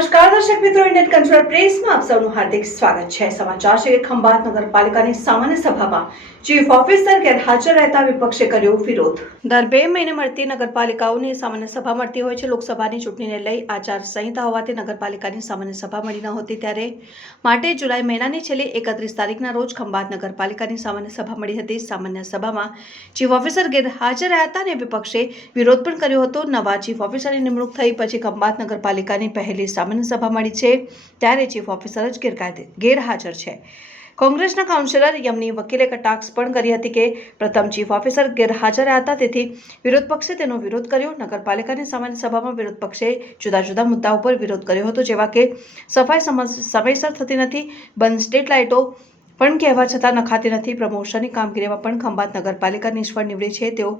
નમસ્કાર દર્શક મિત્રો, ઇન્ડિયન કલ્ચરલ પ્રેસમાં આપ સૌનું હાર્દિક સ્વાગત છે। સમાચાર છે કે ખંભાત નગરપાલિકાની સામાન્ય સભામાં ચીફ ઓફિસર ગેરહાજર રહેતા વિપક્ષે કર્યો વિરોધ। દર 2 મહિને મળતી નગરપાલિકાઓની સામાન્ય સભા મળતી હોય છે। લોકસભાની ચૂંટણીને લઈ આચાર સંહિતા હોવાથી નગરપાલિકાની સામાન્ય સભા મળી ન હતી, ત્યારે માટે જુલાઈ મહિનાની છેલ્લી 31 તારીખના રોજ ખંભાત નગરપાલિકાની સામાન્ય સભા મળી હતી। સામાન્ય સભામાં ચીફ ઓફિસર ગેરહાજર રહ્યા હતા અને વિપક્ષે વિરોધ પણ કર્યો હતો। નવા ચીફ ઓફિસરની નિમણૂક થઈ પછી ખંભાત નગરપાલિકાની પહેલી સામાન્ય સભા મળી છે, ત્યારે ચીફ ઓફિસર જ ગેરહાજર છે। કોંગ્રેસના કાઉન્સિલર યમની વકીલે કટાક્ષ પણ કરી હતી કે પ્રથમ ચીફ ઓફિસર ગેરહાજર રહ્યા હતા, તેથી વિરોધ પક્ષે તેનો વિરોધ કર્યો। નગરપાલિકાની સામાન્ય સભામાં વિરોધ પક્ષે જુદા જુદા મુદ્દાઓ પર વિરોધ કર્યો હતો, જેવા કે સફાઈ સમયસર થતી નથી, બંધ સ્ટ્રીટ લાઇટો પણ કહેવા છતાં નખાતી નથી, પ્રમોશનની કામગીરીમાં પણ ખંભાત નગરપાલિકા નિષ્ફળ નીવડી છે। તેઓ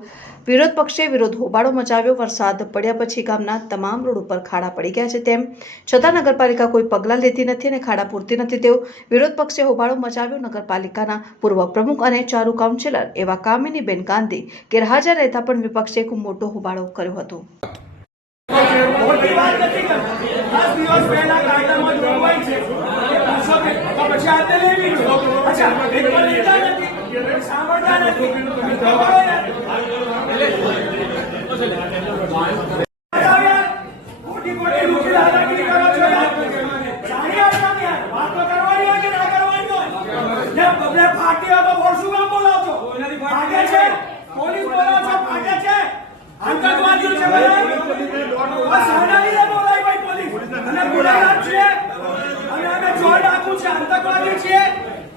વિરોધ પક્ષે વિરોધ હોબાળો મચાવ્યો। વરસાદ પડ્યા પછી ગામના તમામ રોડ ઉપર ખાડા પડી ગયા છે, તેમ છતાં નગરપાલિકા કોઈ પગલાં લેતી નથી અને ખાડા પૂરતી નથી, તેઓ વિરોધ પક્ષે હોબાળો મચાવ્યો। નગરપાલિકાના પૂર્વ પ્રમુખ અને ચાલુ કાઉન્સિલર એવા કામિનીબેન ગાંધી ગેરહાજર રહેતા પણ વિપક્ષે ખૂબ મોટો હોબાળો કર્યો હતો।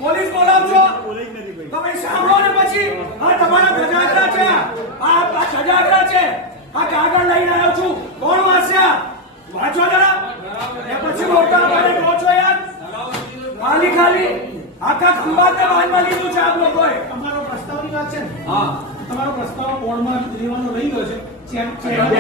પોલીસ બોલાવજો તમે સાંભળો ને પછી આ તમારા ગજાગરા છે, આ સજાગરા છે, આ કાગળ લઈને આવ્યો છું, કોણ વાંચ્યા વાંચો જરા એ પછી મોટા પાડે કહો છો યાર, ખાલી ખાલી આખા ખંભાતને વાનમાં લીધું છે આપ લોકોએ। તમારો પ્રસ્તાવની વાત છે ને? હા, તમારો પ્રસ્તાવ બોર્ડમાં લેવાનો રહી ગયો છે।